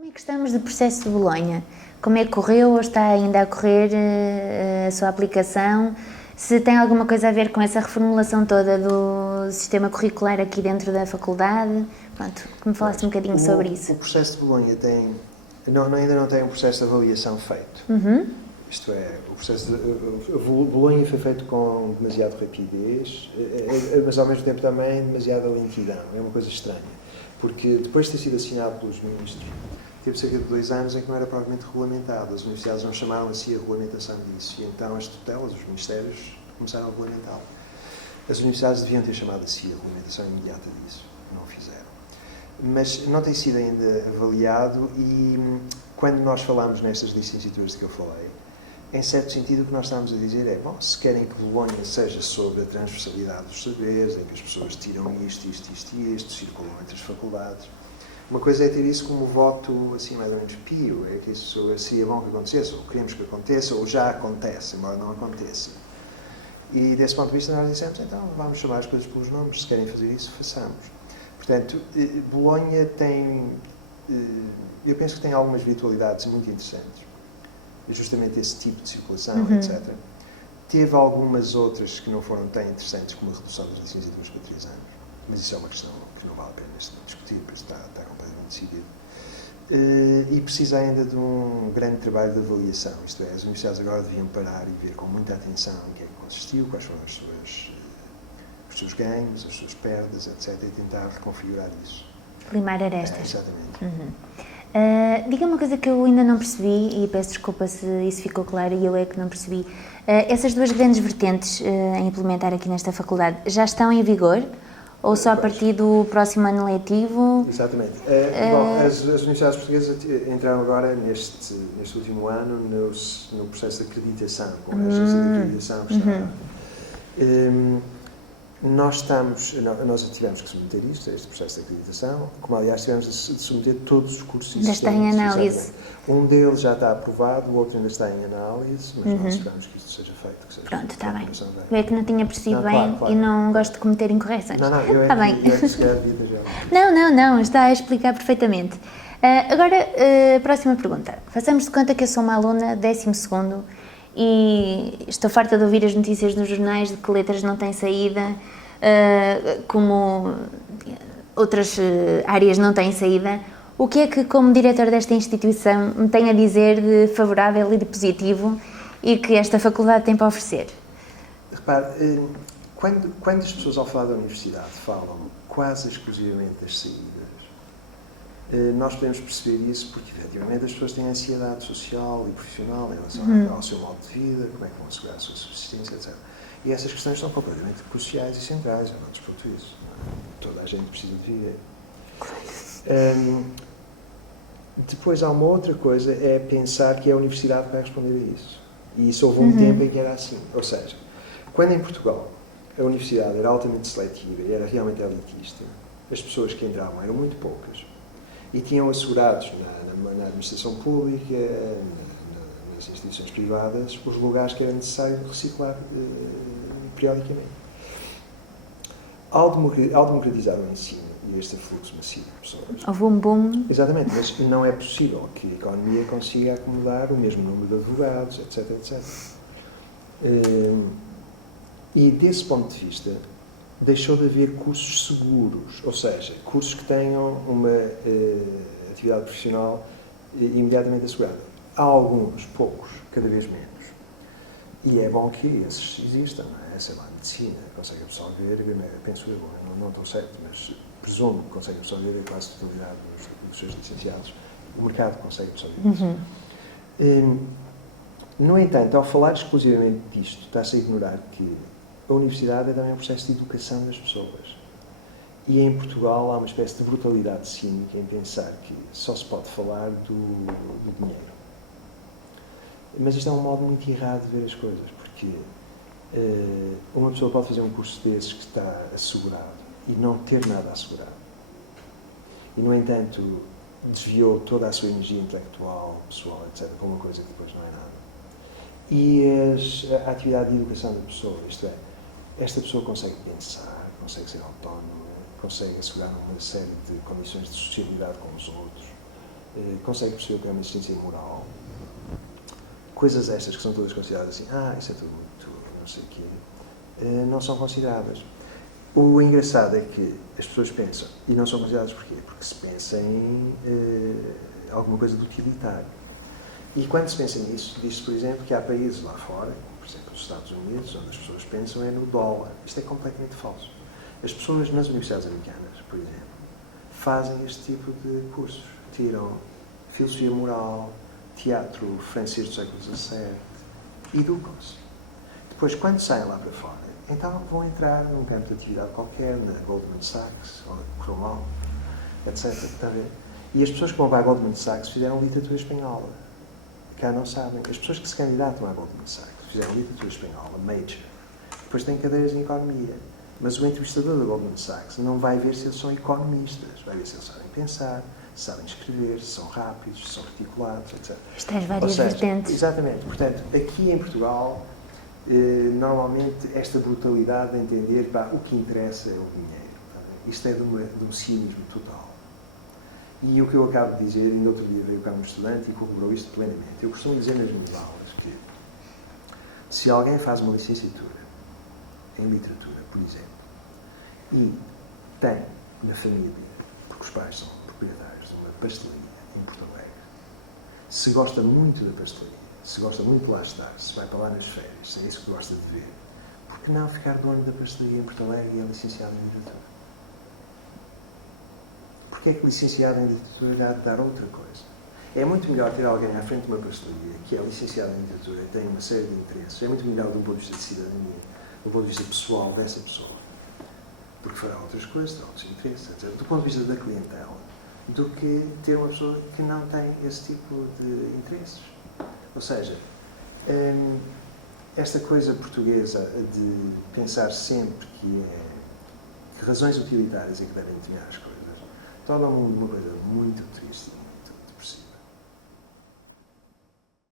Como é que estamos de processo de Bolonha? Como é que correu ou está ainda a correr a sua aplicação? Se tem alguma coisa a ver com essa reformulação toda do sistema curricular aqui dentro da faculdade? Pronto, que me falasse um bocadinho sobre isso. O processo de Bolonha ainda não tem um processo de avaliação feito. Isto é, o Bolonha foi feito com demasiada rapidez, mas ao mesmo tempo também demasiada lentidão. É uma coisa estranha, porque depois de ter sido assinado pelos ministros, teve cerca de 2 anos em que não era propriamente regulamentado. As universidades não chamaram a si a regulamentação disso, e então as tutelas, os ministérios, começaram a regulamentá-lo. As universidades deviam ter chamado a si a regulamentação imediata disso, não o fizeram. Mas não tem sido ainda avaliado, e quando nós falamos nestas licenciaturas de que eu falei, em certo sentido o que nós estamos a dizer é, bom, se querem que Bolonha seja sobre a transversalidade dos saberes, em que as pessoas tiram isto, circulam entre as faculdades, uma coisa é ter isso como voto, assim, mais ou menos pio, é que isso seria bom que acontecesse, ou queremos que aconteça, ou já acontece, embora não aconteça. E desse ponto de vista nós dissemos, então vamos chamar as coisas pelos nomes, se querem fazer isso, façamos. Portanto, Bolonha tem, eu penso que tem algumas virtualidades muito interessantes, justamente esse tipo de circulação, etc. Teve algumas outras que não foram tão interessantes, como a redução das licenciaturas para 3 anos, mas isso é uma questão que não vale a pena discutir, porque está completamente decidido. E precisa ainda de um grande trabalho de avaliação, isto é, as universidades agora deviam parar e ver com muita atenção em que é que consistiu, quais foram os seus ganhos, as suas perdas, etc., e tentar reconfigurar isso. Limar arestas. Exatamente. Diga-me uma coisa que eu ainda não percebi, e peço desculpa se isso ficou claro e eu é que não percebi. Essas 2 grandes vertentes a implementar aqui nesta faculdade já estão em vigor? Ou só a partir do próximo ano letivo? Exatamente. Bom, as universidades portuguesas entraram agora, neste último ano, no processo de acreditação, com a agência de acreditação que está... Nós tivemos que submeter isto, este processo de acreditação, como aliás tivemos de submeter todos os cursos existentes. Ainda está em análise. Exatamente. Um deles já está aprovado, o outro ainda está em análise, mas nós esperamos que isto seja feito. Que seja Pronto, está bem. Eu é que não tinha percebido bem claro. E não gosto de cometer incorreções. Não, eu está é bem. que se calhar devia ter já. Não, está a explicar perfeitamente. Agora, próxima pergunta. Façamos de conta que eu sou uma aluna 12º e estou farta de ouvir as notícias nos jornais de que letras não têm saída, como outras áreas não têm saída. O que é que, como diretor desta instituição, me tem a dizer de favorável e de positivo e que esta faculdade tem para oferecer? Repare, quando as pessoas ao falar da universidade falam quase exclusivamente das saídas, nós podemos perceber isso porque, efetivamente, as pessoas têm ansiedade social e profissional em relação ao seu modo de vida, como é que vão assegurar a sua subsistência, etc. E essas questões são completamente cruciais e centrais, eu não discuto isso. Toda a gente precisa de viver. Depois há uma outra coisa, é pensar que é a universidade que vai responder a isso. E isso houve um tempo em que era assim. Ou seja, quando em Portugal a universidade era altamente seletiva e era realmente elitista, as pessoas que entravam eram muito poucas e tinham assegurados na administração pública, nas instituições privadas, os lugares que era necessário reciclar periodicamente. Ao democratizar o ensino e este fluxo massivo de pessoas... Houve um boom. Exatamente, mas não é possível que a economia consiga acomodar o mesmo número de advogados, etc, etc. E desse ponto de vista, deixou de haver cursos seguros, ou seja, cursos que tenham uma atividade profissional imediatamente assegurada. Há alguns, poucos, cada vez menos. E é bom que esses existam, não é? Sei lá, a medicina consegue absorver, penso eu, não estou certo, mas presumo que consegue absorver a quase totalidade dos seus licenciados. O mercado consegue absorver isso. No entanto, ao falar exclusivamente disto, está-se a ignorar que a universidade é também um processo de educação das pessoas. E em Portugal há uma espécie de brutalidade cínica em pensar que só se pode falar do dinheiro. Mas isto é um modo muito errado de ver as coisas, porque uma pessoa pode fazer um curso desses que está assegurado e não ter nada assegurado. E, no entanto, desviou toda a sua energia intelectual, pessoal, etc., para uma coisa que depois não é nada. E a atividade de educação da pessoa, isto é, esta pessoa consegue pensar, consegue ser autónoma, consegue assegurar uma série de condições de sociabilidade com os outros, consegue perceber o que é uma existência moral. Coisas estas que são todas consideradas assim, isso é tudo muito, não sei o quê, não são consideradas. O engraçado é que as pessoas pensam, e não são consideradas porquê? Porque se pensa em alguma coisa de utilitário. E quando se pensa nisso, diz-se, por exemplo, que há países lá fora, por exemplo, os Estados Unidos, onde as pessoas pensam no dólar. Isto é completamente falso. As pessoas nas universidades americanas, por exemplo, fazem este tipo de cursos. Tiram filosofia moral, teatro francês do século XVII, educam-se. Depois, quando saem lá para fora, então vão entrar num campo de atividade qualquer, na Goldman Sachs, ou na Cromwell, etc. Está a ver? E as pessoas que vão para a Goldman Sachs fizeram literatura espanhola. Cá não sabem. As pessoas que se candidatam à Goldman Sachs fizeram literatura espanhola, major. Depois têm cadeiras em economia. Mas o entrevistador da Goldman Sachs não vai ver se eles são economistas. Vai ver se eles sabem pensar, se sabem escrever, se são rápidos, se são articulados, etc. Estas várias vertentes. Exatamente. Portanto, aqui em Portugal, normalmente esta brutalidade de entender o que interessa é o dinheiro. Isto é de um cinismo total. E o que eu acabo de dizer, ainda outro dia veio cá um estudante e corroborou isto plenamente. Eu costumo dizer nas minhas aulas que se alguém faz uma licenciatura em literatura, por exemplo, e tem na família, porque os pais são proprietários de uma pastelaria em Porto Alegre, se gosta muito da pastelaria, se gosta muito de lá estar, se vai para lá nas férias, se é isso que gosta de ver, por que não ficar dono da pastelaria em Porto Alegre e é licenciado em literatura? Porque é que licenciado em literatura há de dar outra coisa? É muito melhor ter alguém à frente de uma pastelaria que é licenciado em literatura, tem uma série de interesses, é muito melhor do ponto de vista de cidadania, do ponto de vista pessoal dessa pessoa, porque fará outras coisas, terá outros interesses, etc., do ponto de vista da clientela, do que ter uma pessoa que não tem esse tipo de interesses. Ou seja, esta coisa portuguesa de pensar sempre que razões utilitárias é que devem determinar as coisas, torna o mundo uma coisa muito triste.